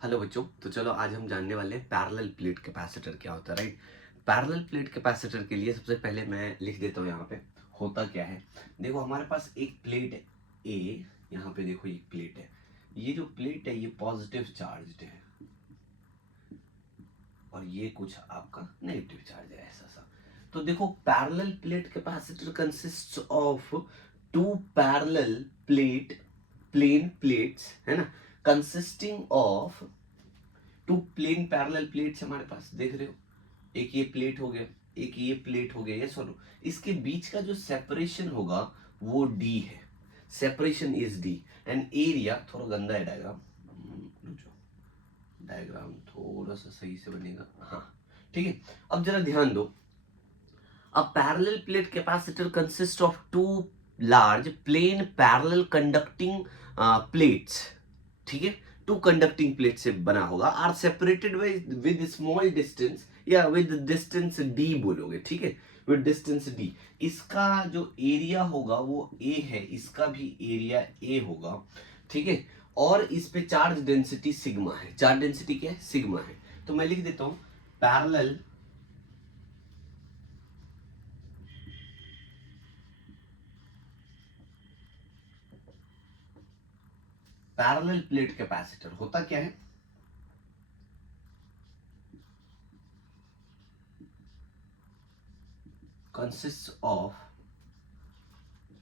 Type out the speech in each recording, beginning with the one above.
Hello बच्चों। तो चलो आज हम जानने वाले हैं पैरेलल प्लेट कैपेसिटर क्या होता है, राइट। पैरेलल प्लेट कैपेसिटर के लिए सबसे पहले मैं लिख देता हूँ यहाँ पे होता क्या है। देखो हमारे पास एक प्लेट है ए, यहाँ पे देखो एक प्लेट है। ये जो प्लेट है ये पॉजिटिव चार्ज है और ये कुछ आपका नेगेटिव चार्ज है ऐसा सा। तो देखो parallel plate capacitor consist of two parallel plane plates, है ना, consisting of two plane parallel plates हमारे पास देख रहे हो। एक ये प्लेट हो गया, एक ये प्लेट हो गया, ये सुनो। इसके बीच का जो सेपरेशन होगा वो डी है। Separation is D and area, थोड़ा गंदा है डायग्राम, डायग्राम थोड़ा सा सही से बनेगा, हाँ ठीक है। अब जरा ध्यान दो। A parallel plate capacitor consist of two large plane parallel conducting plates, ठीक है। टू कंडक्टिंग प्लेट से बना होगा, are separated with small distance या विद डिस्टेंस डी बोलोगे, ठीक है, विद डिस्टेंस डी। इसका जो एरिया होगा वो ए है, इसका भी एरिया ए होगा, ठीक है। और इस पे चार्ज डेंसिटी सिग्मा है। चार्ज डेंसिटी क्या है? सिग्मा है। तो मैं लिख देता हूं पैरेलल पैरेलल प्लेट कैपेसिटर होता क्या है? consists of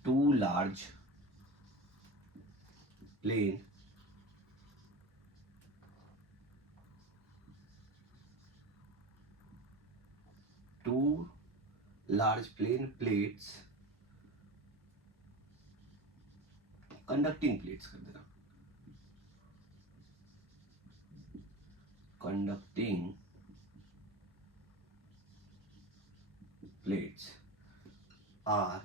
two large plane plates, conducting plates कर देना, conducting plates are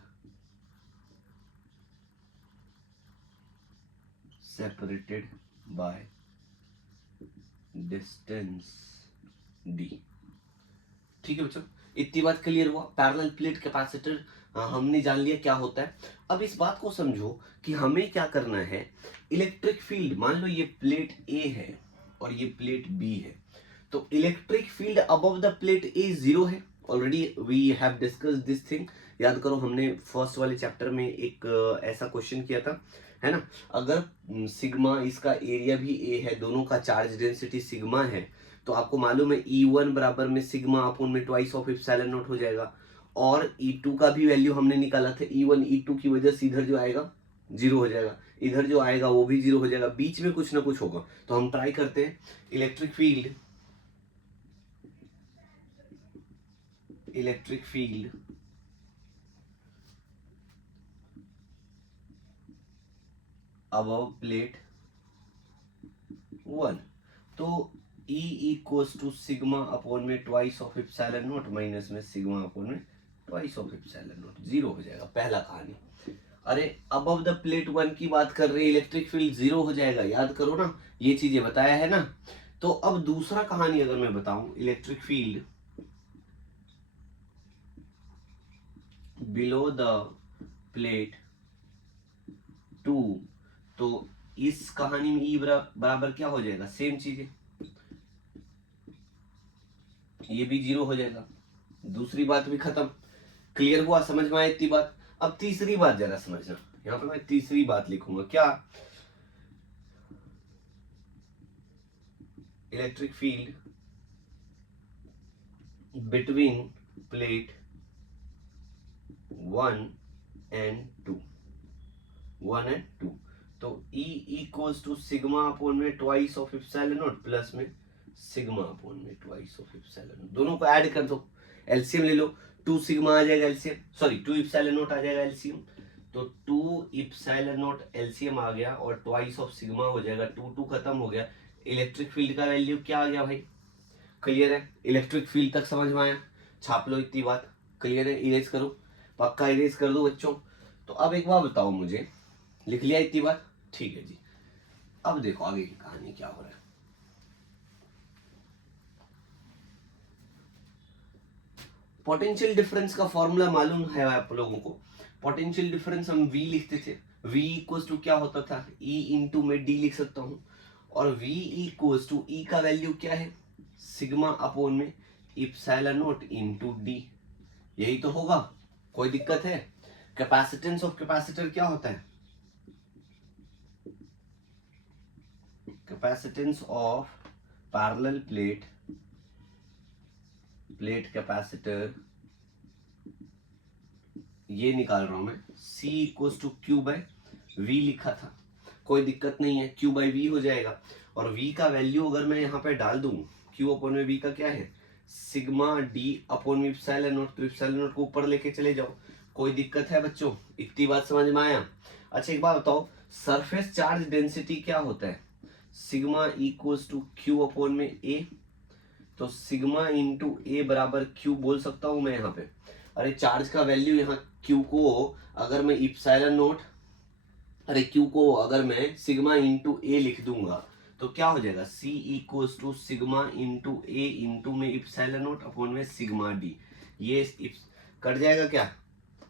separated by distance d। ठीक है बच्चों, इतनी बात क्लियर हुआ। पैरेलल प्लेट कैपेसिटर हमने जान लिया क्या होता है। अब इस बात को समझो कि हमें क्या करना है। इलेक्ट्रिक फील्ड, मान लो ये प्लेट ए है और ये प्लेट बी है, तो electric field above the plate A zero है। Already we have discuss this thing. याद करो हमने फर्स्ट वाले चैप्टर में एक ऐसा क्वेश्चन किया था, है ना। अगर सिग्मा, इसका एरिया भी ए है, दोनों का चार्ज डेंसिटी सिग्मा है, तो आपको मालूम है E1 बराबर में सिग्मा अपोन में ट्वाइस ऑफ एप्सिलॉन नॉट हो जाएगा। और E2 का भी वैल्यू हमने निकाला था। E1 E2 की वजह से इधर जो आएगा जीरो हो जाएगा, इधर जो आएगा वो भी जीरो हो जाएगा, बीच में कुछ ना कुछ होगा। तो हम ट्राई करते हैं। इलेक्ट्रिक फील्ड अबव प्लेट 1, तो E equals to sigma upon में twice of epsilon naught minus में सिग्मा अपोन में twice of epsilon naught, zero हो जाएगा। पहला कहानी। अरे अबव द प्लेट 1 की बात कर रहे हैं, इलेक्ट्रिक फील्ड जीरो हो जाएगा, याद करो ना, ये चीजें बताया है ना। तो अब दूसरा कहानी अगर मैं बताऊं, electric field below the plate 2, तो इस कहानी में E बराबर क्या हो जाएगा? सेम चीज है, ये भी जीरो हो जाएगा। दूसरी बात भी खत्म। क्लियर हुआ? समझ में आया इतनी बात? अब तीसरी बात जरा समझना। यहाँ पे मैं तीसरी बात लिखूंगा क्या? Electric field between plate 1 and 2, 1 and 2, तो E equals to sigma upon में twice of epsilon naught plus में सिग्मा अपोन में ट्वाइस ऑफ एप्सिलॉन नॉट। दोनों को ऐड कर दो, एलसीएम ले लो। 2 सिग्मा आ जाएगा एलसीएम, सॉरी 2 एप्सिलॉन नॉट आ जाएगा एलसीएम। तो 2 एप्सिलॉन नॉट एलसीएम आ गया और ट्वाइस ऑफ सिग्मा हो जाएगा। 2 खत्म हो गया। इलेक्ट्रिक फील्ड का वैल्यू क्या आ गया भाई? क्लियर है? इलेक्ट्रिक फील्ड तक समझ में आया? छाप लो इतनी बात। क्लियर है? इरेज करो, पक्का इरेज कर दो बच्चों। तो अब एक बार बताओ मुझे, लिख लिया इतनी बात? ठीक है जी। अब देखो आगे की कहानी क्या हो रहा है। पोटेंशियल डिफरेंस का फॉर्मूला मालूम है आप लोगों को। पोटेंशियल डिफरेंस हम V लिखते थे। V इक्वल टू क्या होता था? E इंटू में D लिख सकता हूं। और V इक्वल्स टू E का वैल्यू क्या है, सिग्मा अपॉन में इप्सिलॉन नॉट इनटू D। यही तो होगा, कोई दिक्कत है? कैपेसिटेंस ऑफ कैपेसिटर क्या होता है? Capacitance of parallel plate capacitor, ये निकाल रहा हूं मैं, C equals to Q by V लिखा था, कोई दिक्कत नहीं है, Q बाई V हो जाएगा। और V का वैल्यू अगर मैं यहाँ पे डाल दूं, Q अपॉन में V का क्या है, सिग्मा D अपॉन में इप्सिलॉन नॉट, तो इप्सिलॉन नॉट को ऊपर लेके चले जाओ, कोई दिक्कत है बच्चों? इतनी बात समझ में आया? अच्छा एक बात बताओ, सरफेस चार्ज डेंसिटी क्या होता है? Sigma equals to Q upon में A, तो सिग्मा इंटू A बराबर Q बोल सकता हूं मैं यहाँ पे। अरे चार्ज का वैल्यू यहाँ Q को अगर मैं इप्सिलॉन नॉट, अरे Q को अगर मैं सिग्मा इंटू A लिख दूंगा तो क्या हो जाएगा, C equals to sigma into A into में इप्सिलॉन नॉट अपॉन में सिग्मा D। ये कट जाएगा क्या,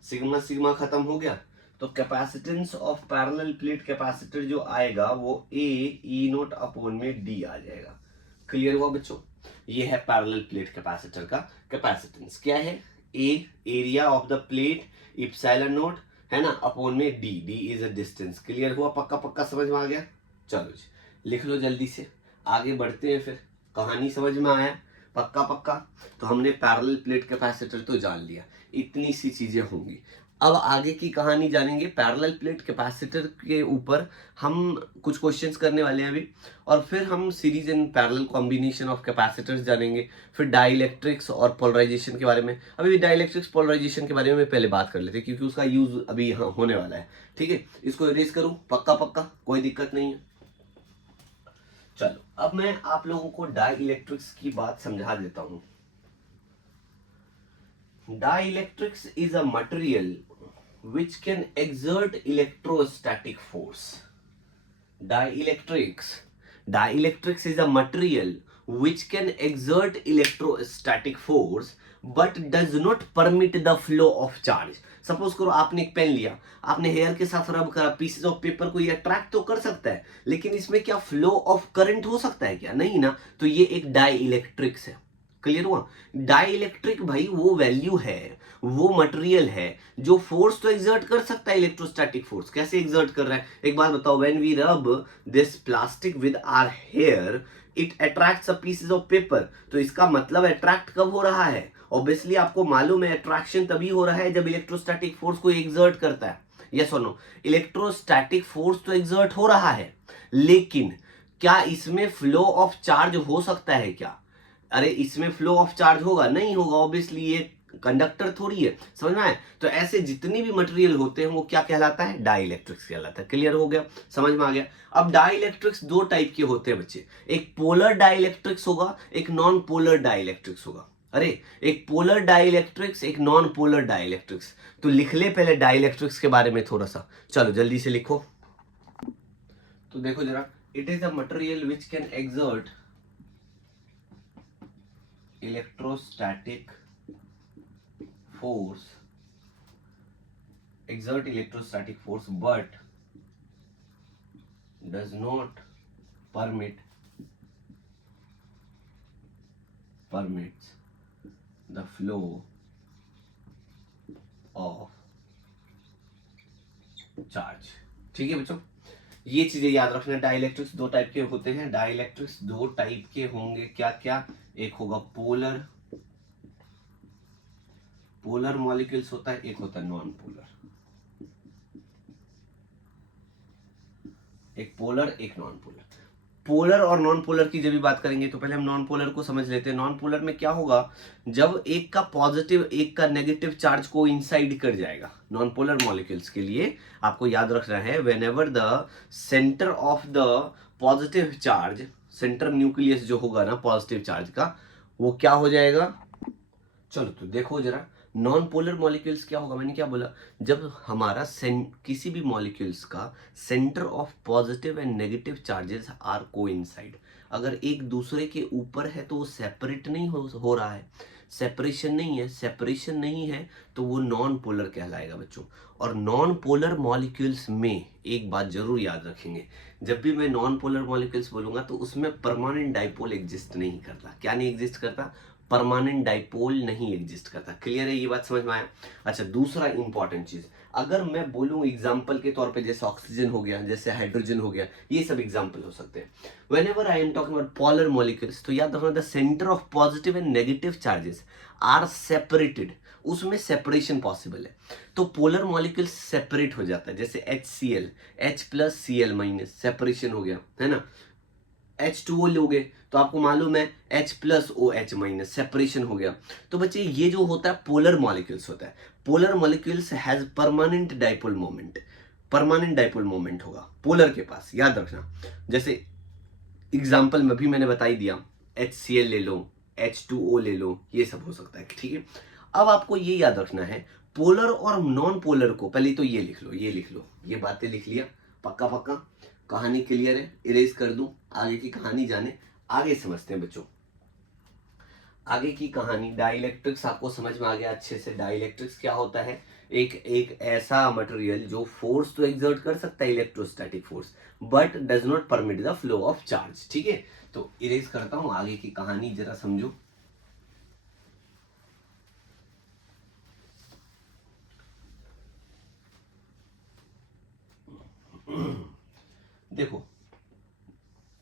सिग्मा सिग्मा खत्म हो गया। तो capacitance of parallel plate capacitor जो आएगा वो A E नॉट अपॉन में D आ जाएगा। क्लियर हुआ बच्चों? ये है पैरेलल प्लेट कैपेसिटर का कैपेसिटेंस, क्या है, A area of the plate, epsilon naught है ना, अपॉन में D, D is a distance. Clear हुआ? पक्का पक्का समझ में आ गया? चलो जी लिख लो जल्दी से, आगे बढ़ते हैं फिर। कहानी समझ में आया? पक्का पक्का। तो हमने पैरेलल प्लेट कैपेसिटर तो जान लिया, इतनी सी चीजें होंगी। अब आगे की कहानी जानेंगे। पैरेलल प्लेट कैपेसिटर के ऊपर हम कुछ क्वेश्चंस करने वाले हैं अभी, और फिर हम series in parallel combination of capacitors जानेंगे, फिर डाइलेक्ट्रिक्स और पोलराइजेशन के बारे में। अभी डाइलेक्ट्रिक्स पोलराइजेशन के बारे में पहले बात कर लेते हैं क्योंकि उसका यूज अभी यहाँ होने वाला है। ठीक है, इसको इरेज करूं? पक्का पक्का, कोई दिक्कत नहीं है। चलो अब मैं आप लोगों को डाइलेक्ट्रिक्स की बात समझा देता हूं। Dielectrics is a material which can exert electrostatic force. Dielectrics is a material which can exert electrostatic force but does not permit the flow of charge. Suppose करो आपने एक पेन लिया, आपने हेयर के साथ रब करा, पीसेस ऑफ पेपर को ये अट्रैक्ट तो कर सकता है, लेकिन इसमें क्या फ्लो ऑफ करंट हो सकता है क्या? नहीं ना, तो ये एक डाइलेक्ट्रिक्स है। क्लियर हुआ? डाइलेक्ट्रिक भाई वो वैल्यू है, वो मटेरियल है जो फोर्स तो एक्सर्ट कर सकता है, इलेक्ट्रोस्टैटिक फोर्स। कैसे एक्सर्ट कर रहा है एक बात बताओ? When we rub this plastic with our hair it attracts a pieces of paper. तो इसका मतलब अट्रैक्ट कब हो रहा है? ऑब्वियसली आपको मालूम है अट्रैक्शन तभी हो रहा है जब इलेक्ट्रोस्टैटिक फोर्स को एक्सर्ट करता है। यस और नो? इलेक्ट्रोस्टैटिक फोर्स तो एक्सर्ट हो रहा है, लेकिन क्या इसमें फ्लो ऑफ चार्ज हो सकता है क्या? अरे इसमें फ्लो ऑफ चार्ज होगा? नहीं होगा, ऑब्वियसली ये कंडक्टर थोड़ी है। समझ में आए? तो ऐसे जितनी भी मटेरियल होते हैं वो क्या कहलाता है? डाइलेक्ट्रिक्स कहलाता है। क्लियर हो गया? समझ में आ गया? अब डाइलेक्ट्रिक्स दो टाइप के होते हैं बच्चे, एक पोलर डाइलेक्ट्रिक्स होगा, एक नॉन पोलर डाइलेक्ट्रिक्स होगा। अरे एक पोलर डाइलेक्ट्रिक्स, एक नॉन पोलर डाइलेक्ट्रिक्स। तो लिख ले पहले डाइलेक्ट्रिक्स के बारे में थोड़ा सा, चलो जल्दी से लिखो। तो देखो जरा, it is a material which can exert electrostatic force but does not permits the flow of charge। ठीक है बच्चों, ये चीजें याद रखना। डाइलेक्ट्रिक्स दो टाइप के होते हैं, डाइलेक्ट्रिक्स दो टाइप के होंगे, क्या क्या? एक होगा पोलर मॉलिक्यूल्स होता है, एक होता है नॉन पोलर। एक पोलर एक नॉन पोलर। पोलर और नॉन पोलर की जब भी बात करेंगे तो पहले हम नॉन पोलर को समझ लेते हैं। नॉन पोलर में क्या होगा, जब एक का पॉजिटिव एक का नेगेटिव चार्ज को इनसाइड कर जाएगा। नॉन पोलर मॉलिक्यूल्स के लिए आपको याद रखना है, whenever the centre of the positive charge, centre nucleus जो होगा ना पॉजिटिव चार्ज का, वो क्या हो जाएगा? चलो तो देखो जरा, नॉन पोलर मॉलिक्यूल्स क्या होगा? मैंने क्या बोला, जब हमारा किसी भी मॉलिक्यूल्स का centre of positive and negative charges are coincide, अगर एक दूसरे के ऊपर है तो वो सेपरेट नहीं हो रहा है, सेपरेशन नहीं है, सेपरेशन नहीं है तो वो नॉन पोलर कहलाएगा बच्चों। और नॉन पोलर मॉलिक्यूल्स में एक बात जरूर याद रखेंगे, जब भी मैं नॉन पोलर मॉलिक्यूल्स बोलूंगा तो उसमें परमानेंट डाइपोल एग्जिस्ट नहीं करता। क्या नहीं एग्जिस्ट करता? परमानेंट डाइपोल नहीं एग्जिस्ट करता। क्लियर है? ये बात समझ में आया? अच्छा, दूसरा इंपॉर्टेंट चीज, अगर मैं बोलूं एग्जाम्पल के तौर पे, जैसे ऑक्सीजन हो गया, जैसे हाइड्रोजन हो गया, ये सब एग्जाम्पल हो सकते हैं। whenever I am talking about polar molecules, तो याद रखना the centre of positive and negative charges are separated, उसमें सेपरेशन पॉसिबल है। तो पोलर मॉलिक्यूल्स सेपरेट हो जाता है, जैसे HCl, H+Cl- सेपरेशन हो गया, है ना। H2O लोगे तो आपको मालूम है H+OH- सेपरेशन हो गया। तो बच्चे ये जो होता है पोलर मॉलिक्यूल्स होता है, polar molecules has permanent dipole moment, permanent dipole moment होगा पोलर के पास, याद रखना। जैसे एग्जाम्पल में भी मैंने बता ही दिया, HCl ले लो, H2O ले लो, ये सब हो सकता है, ठीक है। अब आपको ये याद रखना है, पोलर और नॉन पोलर को, पहले तो ये लिख लो, ये लिख लो, ये बातें लिख लिया, पक्का पक्का। कहानी क्लियर है? इरेज कर दूं, आगे की कहानी जाने, आगे समझते हैं बच्चों। आगे की कहानी, डाइलेक्ट्रिक्स आपको समझ में आ गया अच्छे से। डाइलेक्ट्रिक्स क्या होता है? एक एक ऐसा मटेरियल जो फोर्स तो एक्सर्ट कर सकता है, electrostatic force, but does not permit the flow of charge, ठीक है। तो इरेज करता हूं, आगे की कहानी जरा समझो। देखो,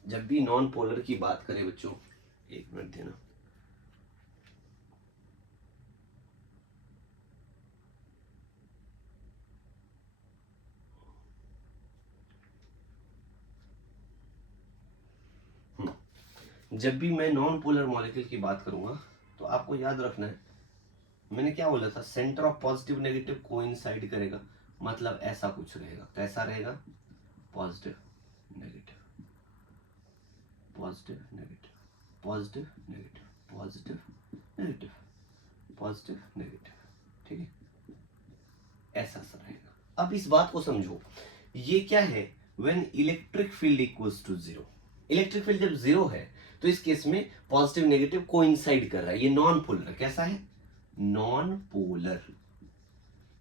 जब भी नॉन पोलर की बात करें बच्चों, एक मिनट देना। जब भी मैं नॉन पोलर मॉलिक्यूल की बात करूंगा तो आपको याद रखना है, मैंने क्या बोला था, centre of positive negative coincide करेगा, मतलब ऐसा कुछ रहेगा। कैसा रहेगा? Positive negative, positive negative, positive negative, positive negative, positive negative, ठीक है, ऐसा सा रहेगा। अब इस बात को समझो, ये क्या है? When electric field equals to zero, electric field जब जीरो है तो इस केस में पॉजिटिव नेगेटिव कोइंसाइड कर रहा है, ये नॉन पोलर। कैसा है? नॉन पोलर,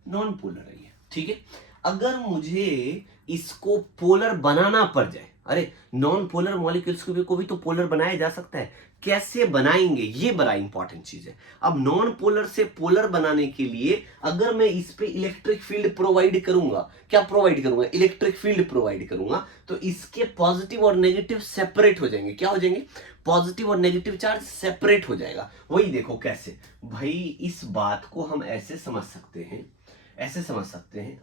नॉन पोलर है ये, ठीक है। अगर मुझे इसको पोलर बनाना पड़ जाए, अरे नॉन पोलर मॉलिक्यूल्स को भी तो पोलर बनाया जा सकता है, कैसे बनाएंगे, ये बड़ा इंपॉर्टेंट चीज है। अब नॉन पोलर से पोलर बनाने के लिए अगर मैं इस पे इलेक्ट्रिक फील्ड प्रोवाइड करूंगा, क्या प्रोवाइड करूंगा? इलेक्ट्रिक फील्ड प्रोवाइड करूंगा, तो इसके पॉजिटिव और नेगेटिव सेपरेट हो जाएंगे। क्या हो जाएंगे? पॉजिटिव और नेगेटिव चार्ज सेपरेट हो जाएगा। वही देखो कैसे भाई, इस बात को हम ऐसे समझ सकते हैं, ऐसे समझ सकते हैं,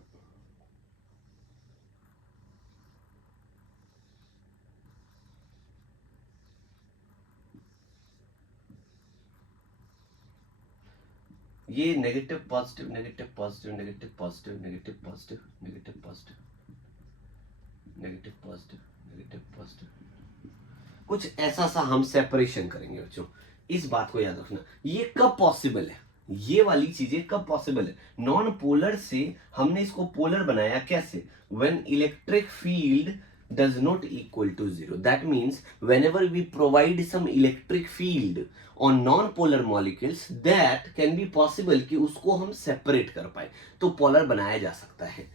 ये negative positive negative positive negative positive negative positive negative positive negative positive negative positive, कुछ ऐसा सा हम सेपरेशन करेंगे बच्चों। इस बात को याद रखना, ये कब पॉसिबल है, ये वाली चीजें कब पॉसिबल है? नॉन पोलर से हमने इसको पोलर बनाया, कैसे? When electric field does not equal to zero. That means whenever we provide some electric field on non-polar molecules, that can be possible कि उसको हम separate कर पाए, तो polar बनाया जा सकता है।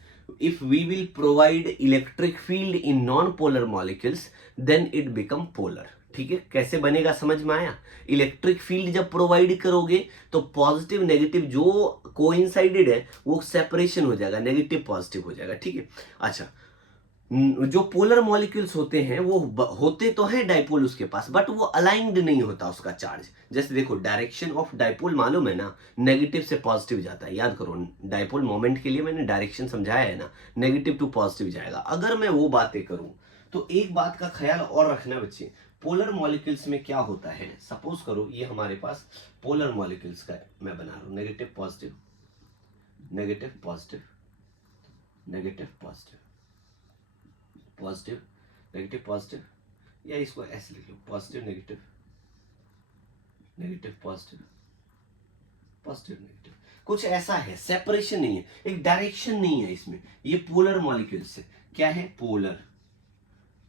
If we will provide electric field in non-polar molecules, then it become polar. ठीक है, कैसे बनेगा समझ में आया? इलेक्ट्रिक फील्ड जब प्रोवाइड करोगे तो पॉजिटिव नेगेटिव जो कोइंसाइडेड है वो सेपरेशन हो जाएगा, नेगेटिव पॉजिटिव हो जाएगा, ठीक है। अच्छा, जो पोलर मॉलिक्यूल्स होते हैं वो होते तो हैं डाइपोल उसके पास, बट वो अलाइंड नहीं होता उसका चार्ज। जैसे देखो, डायरेक्शन ऑफ डाइपोल मालूम है ना, नेगेटिव से पॉजिटिव जाता है, याद करो। डाइपोल मोमेंट के लिए मैंने डायरेक्शन समझाया है ना, नेगेटिव टू पॉजिटिव जाएगा। अगर मैं वो बातें करूं तो एक बात का ख्याल और रखना बच्चे, पोलर मॉलिक्यूल्स में क्या होता है, सपोज करो ये हमारे पास पोलर मॉलिक्यूल्स का मैं बना रहा हूं, negative positive negative positive negative positive positive negative positive, या इसको ऐसे लिख लो, positive negative negative positive positive negative, कुछ ऐसा है। सेपरेशन नहीं है, एक डायरेक्शन नहीं है इसमें। ये पोलर मॉलिक्यूल्स है, क्या है? पोलर,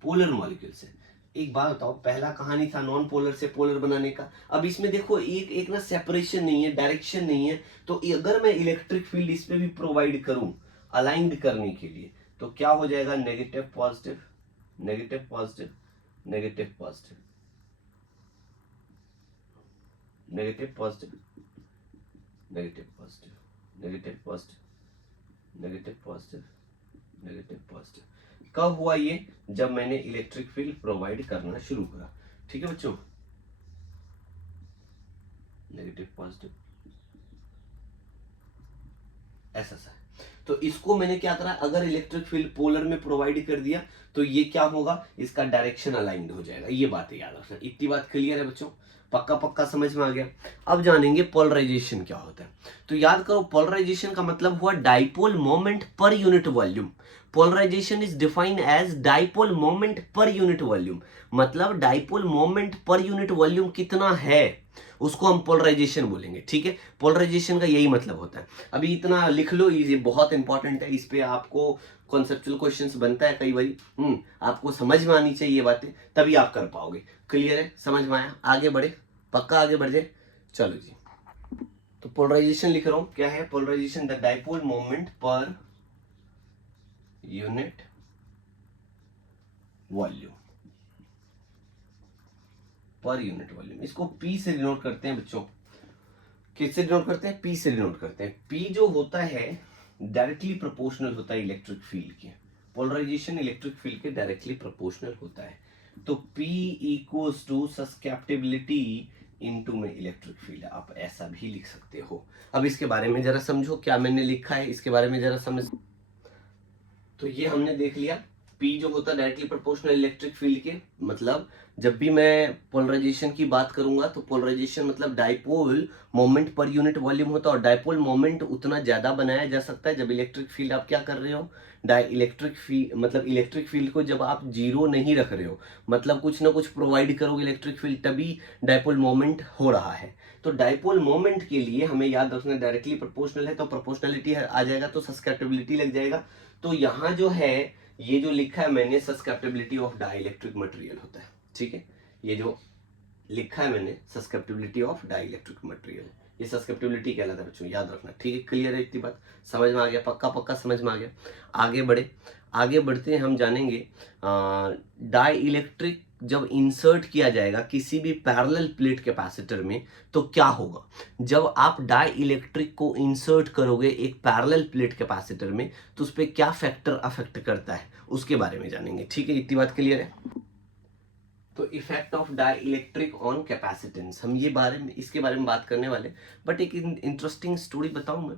पोलर मॉलिक्यूल्स है। एक बात बताओ, पहला कहानी था नॉन पोलर से पोलर बनाने का, अब इसमें देखो एक एक ना सेपरेशन नहीं है, डायरेक्शन नहीं है, तो अगर मैं इलेक्ट्रिक फील्ड इस पे भी प्रोवाइड करूं अलाइंड करने के लिए, तो क्या हो जाएगा, negative positive, negative positive, negative positive, negative positive, negative positive, negative positive, negative positive, negative positive. कब हुआ ये, जब मैंने इलेक्ट्रिक फील्ड प्रोवाइड करना शुरू करा। ठीक है बच्चों, नेगेटिव पॉजिटिव, ऐसा सा है। तो इसको मैंने क्या करा, अगर इलेक्ट्रिक फील्ड पोलर में प्रोवाइड कर दिया तो ये क्या होगा, इसका डायरेक्शन अलाइंड हो जाएगा। ये बात याद रखना, इतनी बात क्लियर है बच्चों, पक्का पक्का समझ में आ गया। अब जानेंगे पोलराइजेशन क्या होता है। तो याद करो, पोलराइजेशन का मतलब हुआ dipole moment per unit volume. Polarisation is defined as dipole moment per unit volume, मतलब dipole moment per unit volume कितना है उसको हम पोलराइजेशन बोलेंगे। ठीक है, पोलराइजेशन का यही मतलब होता है। अभी इतना लिख लो, ये बहुत इंपॉर्टेंट है, इस पे आपको कॉन्सेप्चुअल क्वेश्चंस बनता है कई बार। आपको समझ में आनी चाहिए ये बातें, तभी आप कर पाओगे। क्लियर है, समझ में आया, आगे बढ़े, पक्का आगे बढ़ जाए। चलो जी, तो पोलराइजेशन लिख रहा हूं, क्या है polarisation, the dipole moment per unit volume, per unit volume. इसको पी से डिनोट करते हैं बच्चों, किससे डिनोट करते हैं, पी से डिनोट करते हैं। पी जो होता है डायरेक्टली प्रोपोर्शनल होता है इलेक्ट्रिक फील्ड के, पोलराइजेशन इलेक्ट्रिक फील्ड के डायरेक्टली प्रोपोर्शनल होता है। तो P equals to susceptibility into में इलेक्ट्रिक फील्ड, आप ऐसा भी लिख सकते हो। अब इसके बारे में जरा समझो, क्या मैंने लिखा है इसके बारे में जरा समझ। तो ये हमने देख लिया, P जो होता है डायरेक्टली प्रोपोर्शनल इलेक्ट्रिक फील्ड के, मतलब जब भी मैं पोलराइजेशन की बात करूंगा तो पोलराइजेशन मतलब dipole moment per unit volume होता है, और डाइपोल मोमेंट उतना ज्यादा बनाया जा सकता है जब इलेक्ट्रिक फील्ड आप क्या कर रहे हो, इलेक्ट्रिक फील्ड मतलब इलेक्ट्रिक फील्ड को जब आप जीरो नहीं रख रहे हो, मतलब कुछ ना कुछ प्रोवाइड करोगे इलेक्ट्रिक फील्ड, तभी डाइपोल मोमेंट हो रहा है। तो डाइपोल मोमेंट के लिए हमें याद रखना, डायरेक्टली प्रोपोर्शनल है तो प्रोपोर्शनलिटी आ जाएगा, तो सस्केप्टिबिलिटी लग जाएगा। तो यहाँ जो है, ये जो लिखा है मैंने, सस्केप्टिबिलिटी ऑफ डाइलेक्ट्रिक मटेरियल होता है। ठीक है, ये जो लिखा है मैंने सस्केप्टिबिलिटी ऑफ डाइलेक्ट्रिक मटेरियल, ये सस्केप्टिबिलिटी कहलाता है बच्चों, याद रखना। ठीक है, क्लियर है, इतनी बात समझ में आ गया, पक्का पक्का समझ में आ गया। आगे बढ़े, आगे बढ़ते हैं, हम जानेंगे डाई इलेक्ट्रिक जब इंसर्ट किया जाएगा किसी भी पैरेलल प्लेट कैपेसिटर में तो क्या होगा। जब आप डाई इलेक्ट्रिक को इंसर्ट करोगे एक पैरेलल प्लेट कैपेसिटर में तो उस पर क्या फैक्टर अफेक्ट करता है उसके बारे में जानेंगे। ठीक है, इतनी बात क्लियर है। तो effect of dielectric on capacitance, हम ये बारे में इसके बारे में बात करने वाले। बट एक इंटरेस्टिंग स्टोरी बताऊं मैं,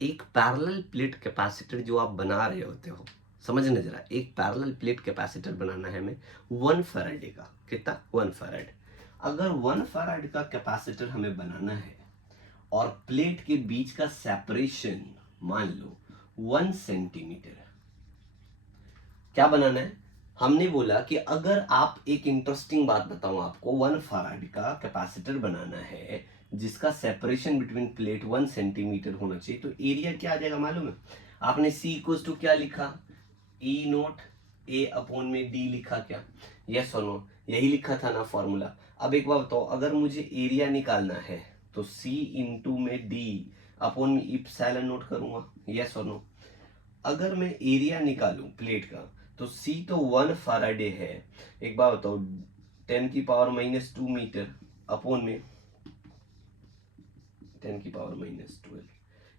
एक पैरेलल प्लेट कैपेसिटर जो आप बना रहे होते हो, समझने जरा, एक पैरेलल प्लेट कैपेसिटर बनाना है हमें 1 फैराड का, कितना 1 फैराड। अगर 1 फैराड का कैपेसिटर हमें बनाना है और प्लेट के बीच का सेपरेशन मान लो 1 सेंटीमीटर, क्या बनाना है, हमने बोला कि अगर आप, एक इंटरेस्टिंग बात बताऊं आपको, 1 फैराड का कैपेसिटर बनाना है जिसका सेपरेशन बिटवीन प्लेट 1 सेंटीमीटर होना चाहिए, तो एरिया क्या आ जाएगा मालूम है, आपने C इक्वल्स टू क्या लिखा, E नोट A अपॉन में D लिखा क्या, यस और नो, यही लिखा था ना फॉर्मूला। अब एक बार बताओ, अगर मुझे एरिया निकालना है तो C इंटू में D अपॉन में इप्सिलॉन नोट करूंगा, यस और नो। अगर मैं एरिया निकालूं प्लेट का तो C तो 1 फैराडे है, एक बार बताओ 10 की पावर -2 मीटर अपॉन में 10 की पावर -12,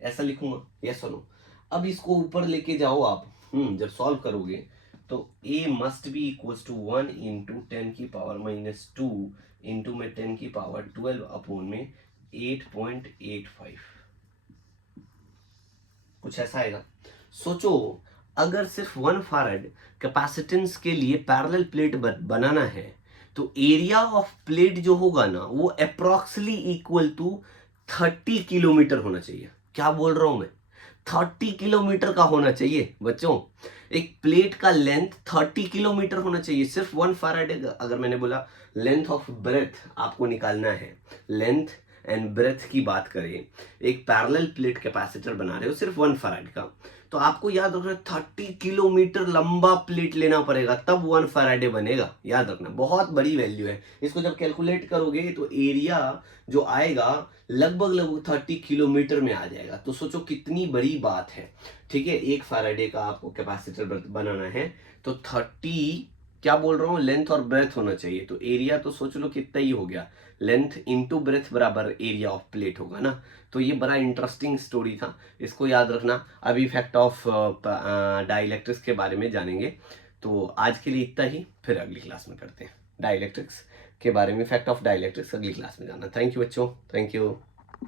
ऐसा लिखूंगा, यस और नो। अब इसको ऊपर लेके जाओ आप, जब सॉल्व करोगे तो A must be equals to 1 into 10 की पावर -2 इंटू में 10 की पावर 12 अपॉन में 8.85, कुछ ऐसा आएगा। सोचो, अगर सिर्फ 1 फैराड कैपेसिटेंस के लिए पैरेलल प्लेट बनाना है तो एरिया ऑफ प्लेट जो होगा ना वो अप्रोक्सीमेटली इक्वल टू 30 किलोमीटर होना चाहिए। क्या बोल रहा हूं मैं, 30 किलोमीटर का होना चाहिए बच्चों। एक प्लेट का लेंथ 30 किलोमीटर होना चाहिए, सिर्फ 1 फैराड। अगर मैंने बोला लेंथ ऑफ ब्रेथ आपको निकालना है, लेंथ एंड ब्रेथ की बात करें, एक पैरेलल प्लेट कैपेसिटर बना रहे हो सिर्फ 1 फैराड का, तो आपको याद रखना 30 किलोमीटर लंबा प्लेट लेना पड़ेगा, तब 1 फैराडे बनेगा। याद रखना, बहुत बड़ी वैल्यू है। इसको जब कैलकुलेट करोगे तो एरिया जो आएगा लगभग लगभग 30 किलोमीटर में आ जाएगा। तो सोचो कितनी बड़ी बात है। ठीक है, 1 फैराडे का आपको कैपेसिटर बनाना है तो 30, क्या बोल रहा हूँ, लेंथ और ब्रेथ होना चाहिए। तो एरिया तो सोच लो कितना ही हो गया, लेंथ इंटू ब्रेथ बराबर एरिया ऑफ प्लेट होगा ना। तो ये बड़ा इंटरेस्टिंग स्टोरी था, इसको याद रखना। अभी इफेक्ट ऑफ डाइलेक्ट्रिक्स के बारे में जानेंगे। तो आज के लिए इतना ही, फिर अगली क्लास में करते हैं डाइलेक्ट्रिक्स के बारे में, इफेक्ट ऑफ डाइलेक्ट्रिक्स अगली क्लास में जाना। थैंक यू बच्चों, थैंक यू।